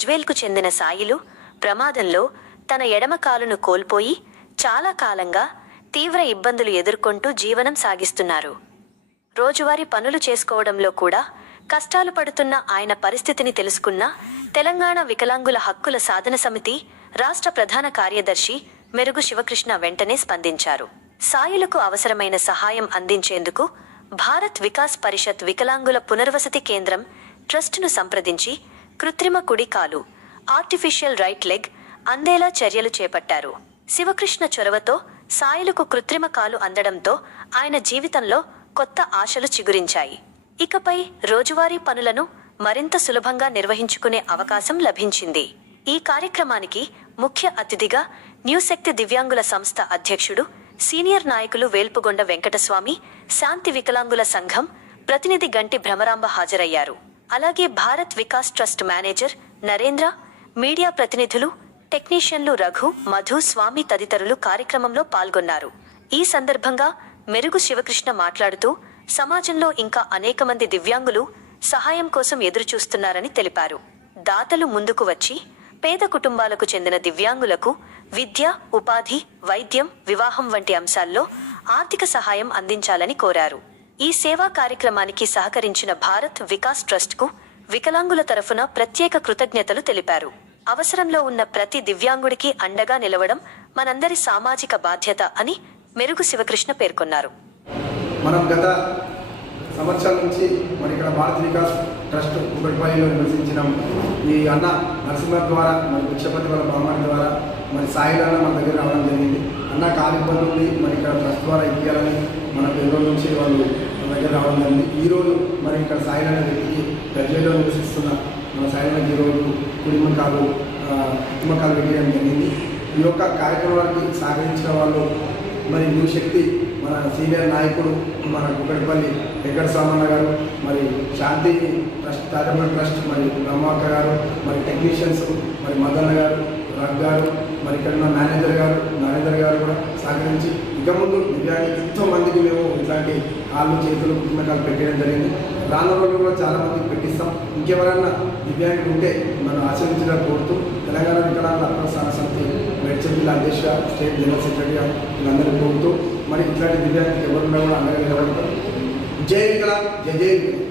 గజ్వేల్కు చెందిన సాయిలు ప్రమాదంలో తన ఎడమ కాలును కోల్పోయి చాలా కాలంగా తీవ్ర ఇబ్బందులు ఎదుర్కొంటూ జీవనం సాగిస్తున్నారు. రోజువారీ పనులు చేసుకోవడంలో కూడా కష్టాలు పడుతున్న ఆయన పరిస్థితిని తెలుసుకున్న తెలంగాణ వికలాంగుల హక్కుల సాధన సమితి రాష్ట్ర ప్రధాన కార్యదర్శి మెరుగు శివకృష్ణ వెంటనే స్పందించారు. సాయిలకు అవసరమైన సహాయం అందించేందుకు భారత్ వికాస్ పరిషత్ వికలాంగుల పునర్వసతి కేంద్రం ట్రస్టును సంప్రదించి కృత్రిమ కుడి కాలు ఆర్టిఫిషియల్ రైట్ లెగ్ అందేలా చర్యలు చేపట్టారు. శివకృష్ణ చొరవతో సాయిలకు కృత్రిమ కాలు అందడంతో ఆయన జీవితంలో కొత్త ఆశలు చిగురించాయి. ఇకపై రోజువారీ పనులను మరింత సులభంగా నిర్వహించుకునే అవకాశం లభించింది. ఈ కార్యక్రమానికి ముఖ్య అతిథిగా న్యూశక్తి దివ్యాంగుల సంస్థ అధ్యక్షుడు సీనియర్ నాయకులు వేల్పుగొండ వెంకటస్వామి, శాంతి వికలాంగుల సంఘం ప్రతినిధి గంటి భ్రమరాంబ హాజరయ్యారు. అలాగే Bharat Vikas trust manager Narendra, media ప్రతినిధులు, టెక్నీషియన్లు రఘు, మధు, స్వామి తదితరులు కార్యక్రమంలో పాల్గొన్నారు. ఈ సందర్భంగా మెరుగు శివకృష్ణ మాట్లాడుతూ సమాజంలో ఇంకా అనేక మంది దివ్యాంగులు సహాయం కోసం ఎదురుచూస్తున్నారని తెలిపారు. దాతలు ముందుకు వచ్చి పేద కుటుంబాలకు చెందిన దివ్యాంగులకు విద్య, ఉపాధి, వైద్యం, వివాహం వంటి అంశాల్లో ఆర్థిక సహాయం అందించాలని కోరారు. ఈ సేవా కార్యక్రమానికి సహకరించిన భారత్ వికాస్ ట్రస్ట్కు వికలాంగుల తరఫున ప్రత్యేక కృతజ్ఞతలు తెలిపారు. అవసరంలో ఉన్న ప్రతి దివ్యాంగుడికి అండగా నిలవడం మనందరి సామాజిక బాధ్యత అని మెరుగు శివకృష్ణ పేర్కొన్నారు. మనం గత సంవత్సరాల నుంచి మరి ఇక్కడ భారత్ వికాస్ ట్రస్ట్ కుకట్పల్లిలో నిర్వహించిన ఈ అన్న నరసింహ ద్వారా మరి భిక్షపతి వాళ్ళ బ్రాహ్మణి ద్వారా మరి సాయిలన్న మన దగ్గర రావడం జరిగింది. అన్న కాలు ఇబ్బంది ఉంది, మరి ఇక్కడ ట్రస్ట్ ద్వారా ఇవ్వాలని మన పేరు నుంచి వాళ్ళు మన దగ్గర రావడం జరిగింది. ఈరోజు మరి ఇక్కడ సాయిలన్న వ్యక్తికి గజ్వేల్లో నివసిస్తున్న మన సాయిలన్నకి ఈరోజు కుటుంబకాలు పెట్టడం జరిగింది. ఈ యొక్క కార్యక్రమానికి సహకరించిన వాళ్ళు మరి న్యూశక్తి మన సీనియర్ నాయకుడు మన కుకట్పల్లి వెంకటస్వామన్న గారు, మరి శాంతి ట్రస్ట్ చారిటబుల్ ట్రస్ట్ మరి బ్రహ్మాక్క గారు, మరి టెక్నీషియన్స్ మరి మదన్న గారు, రఘ్ గారు, మరి ఇక్కడ ఉన్న మేనేజర్ గారు నరేందర్ గారు కూడా సహకరించి ఇక ముందు దివ్యాంగులు ఎంతో మందికి మేము ఇట్లాంటి కాళ్ళు చేతులు కుటుంబకాలు పెట్టడం జరిగింది. రానున్న రోజుల్లో కూడా చాలా మందికి పెట్టిస్తాం. ఇంకెవరైనా దివ్యాంగులు ఉంటే మనం ఆచరించడం కోరుతూ తెలంగాణ వికలాంగుల హక్కుల సాధన సమితి మేడ్చల్ జిల్లా అధ్యక్ష, స్టేట్ జనరల్ సెక్రటరీగా వీళ్ళందరూ కోరుతూ మరి ఇట్లాంటి దివ్యాంగులకు ఎవరున్నా కూడా అండగా నిలబడతాం. జై వికలాంగ్, జై జై వికలాంగ్.